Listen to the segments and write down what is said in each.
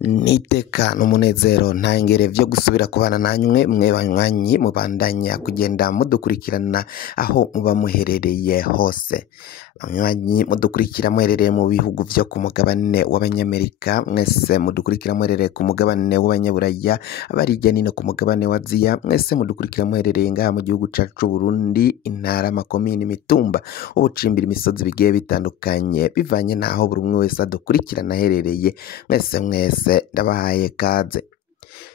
Niteka n'umunezero ntangere vyo gusubira kubana namwe banywanyi mubandanya kugenda mudukurikirana aho muba muherereye hose. Banywanyi mudukurikira muherereye mu bihugu vyo ku mugabane w'abanyamerika, mwese mudukurikira muherereye ku mugabane w'abanyaburaya, abarirya nino ku mugabane wa Aziya, mwese mudukurikira muherereye ngaha mu gihugu cacu c'Uburundi, intara, amakomine, imitumba, ubucimbira, imisozi bigiye bitandukanye bivanye naho buri umwe wese adukurikirana aherereye. Mwese ndabahaye kaze.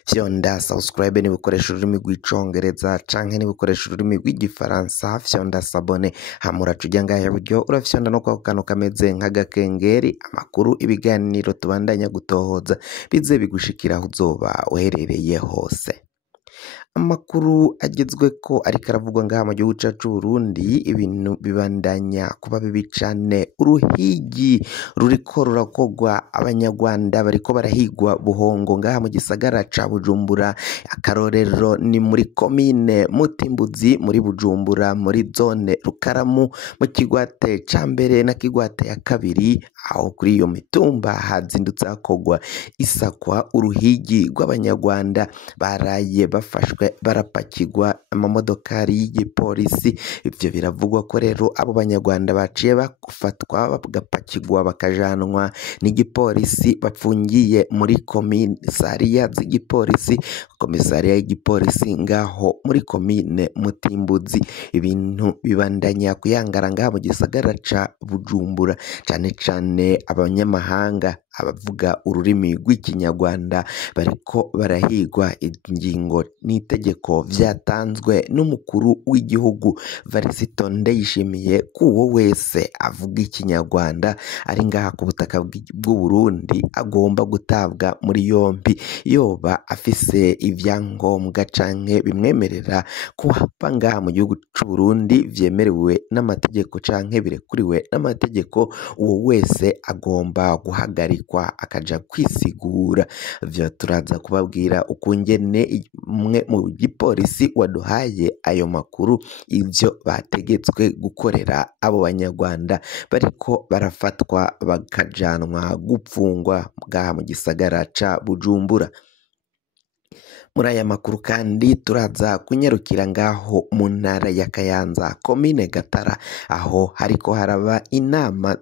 Fyonda subscribe ni bukoresha ururimi rw'icongereza canke ni bukoresha ururimi rw'igifaransa, fyonda sabone hamura cuja ngahe buryo urafyonda no kwa kano kameze nk'agakengeri, amakuru ibiganiro tubandanya gutohoza bize bigushikira aho uzoba uherereye hose. Amakuru agezweko ariko aravugwa ngaha mu gihugu cacu c'Uburundi, ibintu bibandanya kuba bibi cane. Uruhigi ruriko rurakogwa, abanyarwanda bariko barahigwa buhongo ngaha mu gisagara ca Bujumbura. Akarorero ni muri komine Mutimbuzi muri Bujumbura, muri zone Rukaramu, mu kigwate ca mbere na kigwate ya kabiri. Aho kuri iyo mitumba hazindutse hakogwa isakwa, uruhigi rw'abanyarwanda baraye bafashwe barapakirwa amamodokari y'igipolisi. Ivyo biravugwa ko rero abo banyarwanda baciye bafatwa bagapakirwa bakajanwa n'igipolisi, bapfungiye muri komisariya z'igipolisi, komisariya y'igipolisi ngaho muri komine Mutimbuzi. Ibintu bibandanya kuyangara ngaha mu gisagara ca Bujumbura, cane cane abanyamahanga abavuga ururimi rw'ikinyarwanda bariko barahigwa. Ingingo n'itegeko vyatanzwe n'umukuru w'igihugu Varisito Ndayishimiye ko uwo wese avuga ikinyarwanda ari ngaha ku butaka bw'u Burundi agomba gutabwa muri yompi, yoba afise ivyangombwa canke bimwemerera kuba ngaha mu gihugu c'u Burundi vyemerewe n'amategeko canke birekuriwe n'amategeko. Uwo wese agomba guhagarikwa akaja kwisigura. Vyo turaza kubabwira ukungene umwe mu gipolisi waduhaye ayo makuru ivyo bategetswe gukorera abo banyarwanda bariko barafatwa bakajanwa gupfungwa ngaha mu gisagara ca Bujumbura. Muri aya makuru kandi turaza kunyarukira ngaho mu ntara ya Kayanza, komine Gatara, aho hariko haraba inama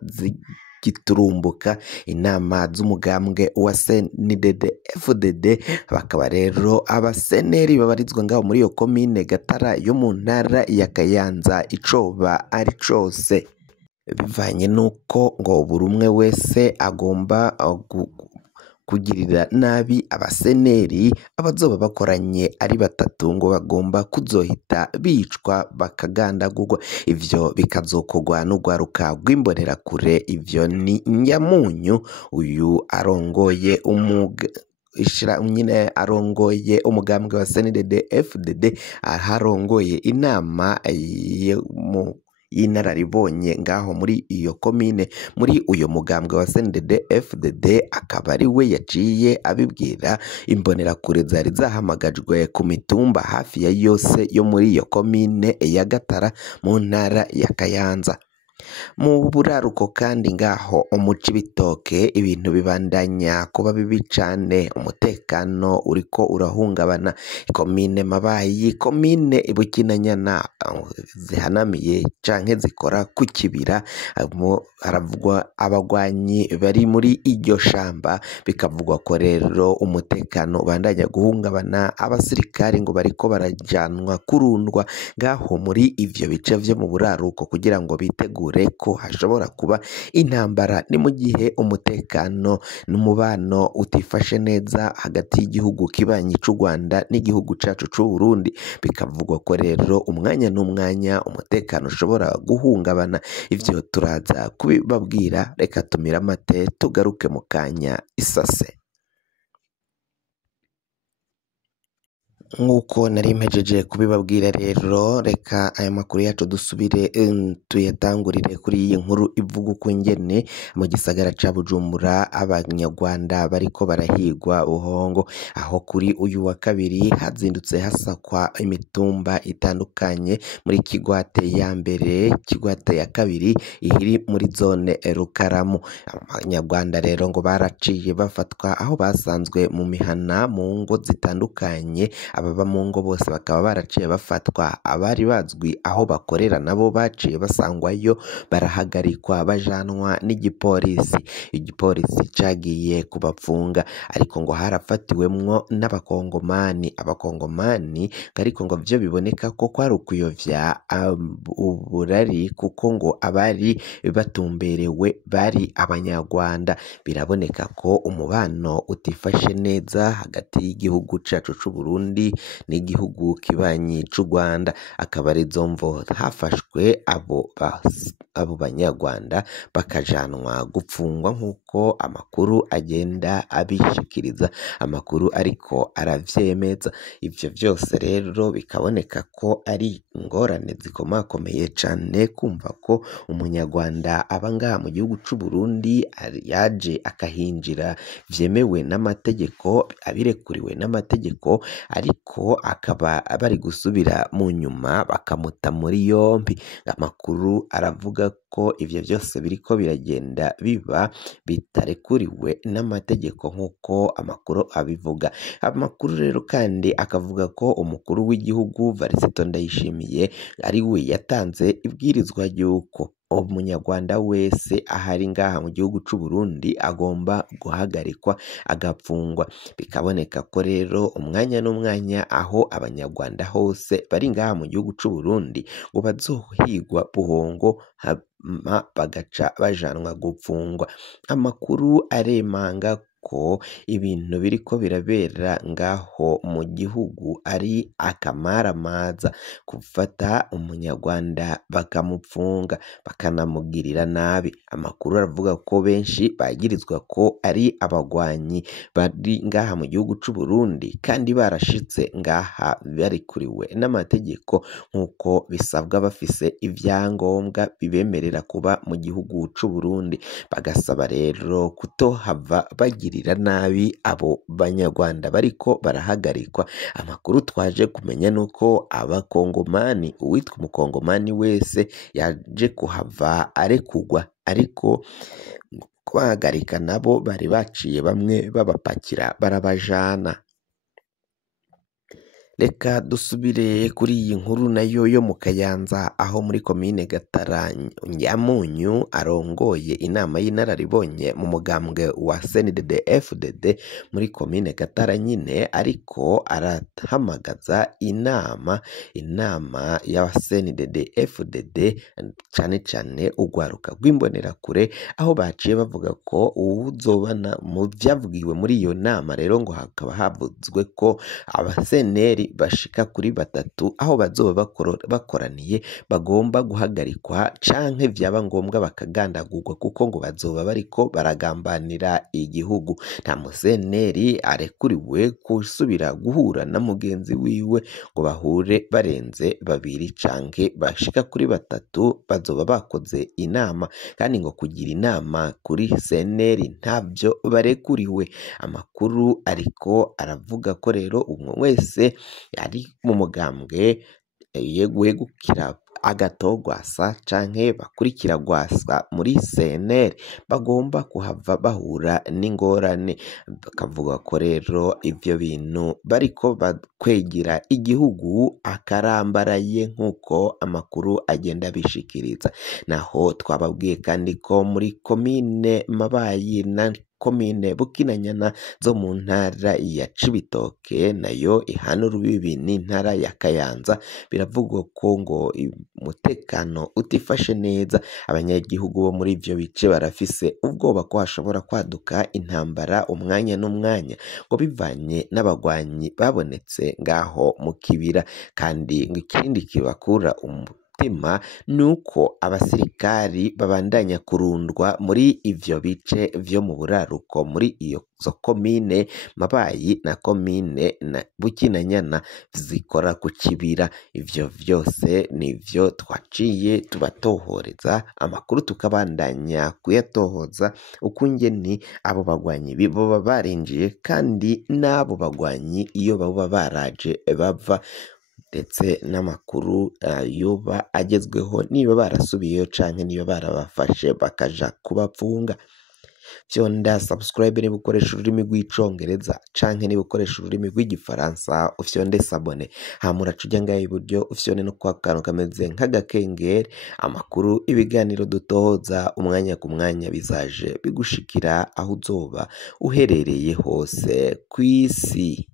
giturumbuka, inama z'umugambwe wa CNDD-FDD. bakaba rero abaseneri babarizwa ngaho muri iyo komine Gatara yo mu ntara ya Kayanza icoba ari cose, bivanye nuko ngo buri umwe wese agomba kugirira nabi abaseneri. Abazoba bakoranye ari batatu ngo bagomba kuzohita bicwa bakagandagurwa. Ivyo bikazokogwa n'urwaruka rw'imbonerakure. Ivyo ni Nyamunyu, uyu arongoye arongoye umugambwe wa CNDD-FDD, aharongoye inama y'inararibonye ngaho muri iyo komine, muri uyo mugambwe wa CNDD-FDD. akaba ari we yaciye abibwira imbonerakure zari zahamagajwe ku mitumba hafi ya yose yo muri iyo komine ya Gatara mu ntara ya Kayanza. Mu buraruko kandi ngaho mu Cibitoke, ibintu bibandanya kuba bibi cane, umutekano uriko urahungabana. Komine Mabayi, komine Bukinanyana zihanamiye canke zikora ku kibira, haravugwa abagwanyi bari muri iryo shamba. Bikavugwa ko rero umutekano ubandanya guhungabana, abasirikari ngo bariko barajanwa kurundwa ngaho muri ivyo bice vyo mu buraruko kugira ngo bitegure ko hashobora kuba intambara. Ni mu gihe umutekano n'umubano utifashe neza hagati y'igihugu kibanyi c'u Rwanda n'igihugu cacu c'u Burundi. Bikavugwa ko rero umwanya n'umwanya umutekano ushobora guhungabana. Ivyo turaza kubibabwira, reka tumira amate tugaruke mu kanya isase. nk'uko nari mpejeje kubibabwira rero, reka aya makuru yacu dusubire tuyatangurire kuri iyi nkuru ivuga uko ingene mu gisagara ca Bujumbura abanyarwanda bariko barahigwa buhongo, aho kuri uyu wa kabiri hazindutse hasakwa imitumba itandukanye muri Kigwate ya mbere, Kigwate ya kabiri iri muri zone Rukaramu. Abanyarwanda rero ngo baraciye bafatwa aho basanzwe mu mihana mu ngo zitandukanye, ababa mu ngo bose bakaba baraciye bafatwa, abari bazwi aho bakorera nabo baciye basangwayo barahagarikwa bajanwa n'igipolisi. Igipolisi cagiye kubapfunga ariko ngo harafatiwemwo n'abakongomani, abakongomani ariko ngo vyo biboneka ko kwari ukuyovya uburari, kuko ngo abari batumberewe bari abanyarwanda. Biraboneka ko umubano utifashe neza hagati y'igihugu cacu c'u Burundi n'igihugu kibanyi c'u Rwanda, akaba arizo mvo hafashwe abo banyarwanda bakajanwa gupfungwa nk'uko amakuru agenda abishikiriza, amakuru ariko aravyemeza. Ivyo vyose rero bikaboneka ko ari ingorane zikomakomeye cane, kumva ko umunyarwanda aba ngaha mu gihugu c'u Burundi yaje akahinjira vyemewe n'amategeko, abirekuriwe n'amategeko, ariko akaba bari gusubira mu nyuma bakamuta muri yompi. Amakuru aravuga ko ivyo vyose biriko biragenda biba bitarekuriwe n'amategeko nk'uko amakuru abivuga. Amakuru rero kandi akavuga ko umukuru w'igihugu Varisito Ndayishimiye ari we yatanze ibwirizwa ry'uko umunyarwanda wese ahari ngaha mu gihugu c'u Burundi agomba guhagarikwa agapfungwa. Bikaboneka ko rero umwanya n'umwanya aho abanyarwanda hose bari ngaha mu gihugu c'u Burundi ngo bazohigwa buhongo, hama bagaca bajanwa gupfungwa. Amakuru aremanga ko ibintu biriko birabera ngaho mu gihugu ari akamaramaza, gufata umunyarwanda bakamupfunga bakanamugirira nabi. Amakuru aravuga ko benshi bagirizwa ko ari abagwanyi bari ngaha mu gihugu c'u Burundi kandi barashitse ngaha barikuriwe n'amategeko nk'uko bisabwa, bafise ivyangombwa bibemerera kuba mu gihugu c'u Burundi. Bagasaba rero kutohava bagirira nabi abo banyarwanda bariko barahagarikwa. Amakuru twaje kumenya nuko abakongomani, uwitwa umukongomani wese yaje kuhava arekugwa, ariko kubahagarika nabo bari baciye bamwe babapakira barabajana. Reka dusubire kuri iyi nkuru nayo yo mu Kayanza, aho muri komine Gatara Nyamunyu arongoye inama y'inararibonye mu mugambwe wa CNDD-FDD muri komine Gatara nyine, ariko arahamagaza inama ya CNDD-FDD cane cane urwaruka rw'imbonerakure, aho baciye bavuga ko uwuzobana mu vyavugiwe muri iyo nama rero ngo hakaba havuzwe ko abaseneri bashika kuri 3 aho bazoba bakoraniye bagomba guhagarikwa canke vyaba ngombwa bakagandagurwa, kuko ngo bazoba bariko baragambanira igihugu. Nta museneri arekuriwe gusubira guhura na mugenzi wiwe ngo bahure barenze 2 canke bashika kuri 3 bazoba bakoze inama, kandi ngo kugira inama kuri seneri ntavyo barekuriwe. Amakuru ariko aravuga ko rero umwe wese ari mu mugambwe yegukira agatogwasa canke bakurikira gwasa muri CNL bagomba kuhava bahura n'ingorane. Bakavuga ko rero ivyo bintu bariko bakwegera igihugu akarambaraye nk'uko amakuru agenda bishikiriza. Naho twababwiye kandi ko muri komine Mabayi na komine Bukinanyana zo mu ntara ya Cibitoke nayo ihana urubibi n'intara ya Kayanza, biravugwa ko ngo umutekano utifashe neza. Abanyagihugu bo muri ivyo bice barafise ubwoba ko hashobora kwaduka intambara umwanya n'umwanya, ngo bivanye n'abagwanyi babonetse ngaho mu kibira, kandi ngo ikindi kibakura mutima nuko abasirikari babandanya kurundwa muri ivyo bice vyo mu buraruko muri zo komine Mabayi na komine na Bukinanyana zikora ku kibira. Ivyo vyose nivyo twaciye tubatohoreza amakuru tukabandanya kuyatohoza ukungeni abo bagwanyi boba barinjiye kandi n'abo bagwanyi iyo baba baraje bava, ndetse n'amakuru yoba agezweho niba barasubiyeyo canke niba barabafashe bakaja kubapfunga. Fyonda subscribe niba ukoresha ururimi rw'icongereza canke niba ukoresha ururimi rw'igifaransa ufyonde sabone, hama uraca uja ngaha iburyo ufyonde no kwa kantu kameze nk'agakengeri. Amakuru ibiganiro dutohoza umwanya ku mwanya bizaje bigushikira aho uzoba uherereye hose kw'isi.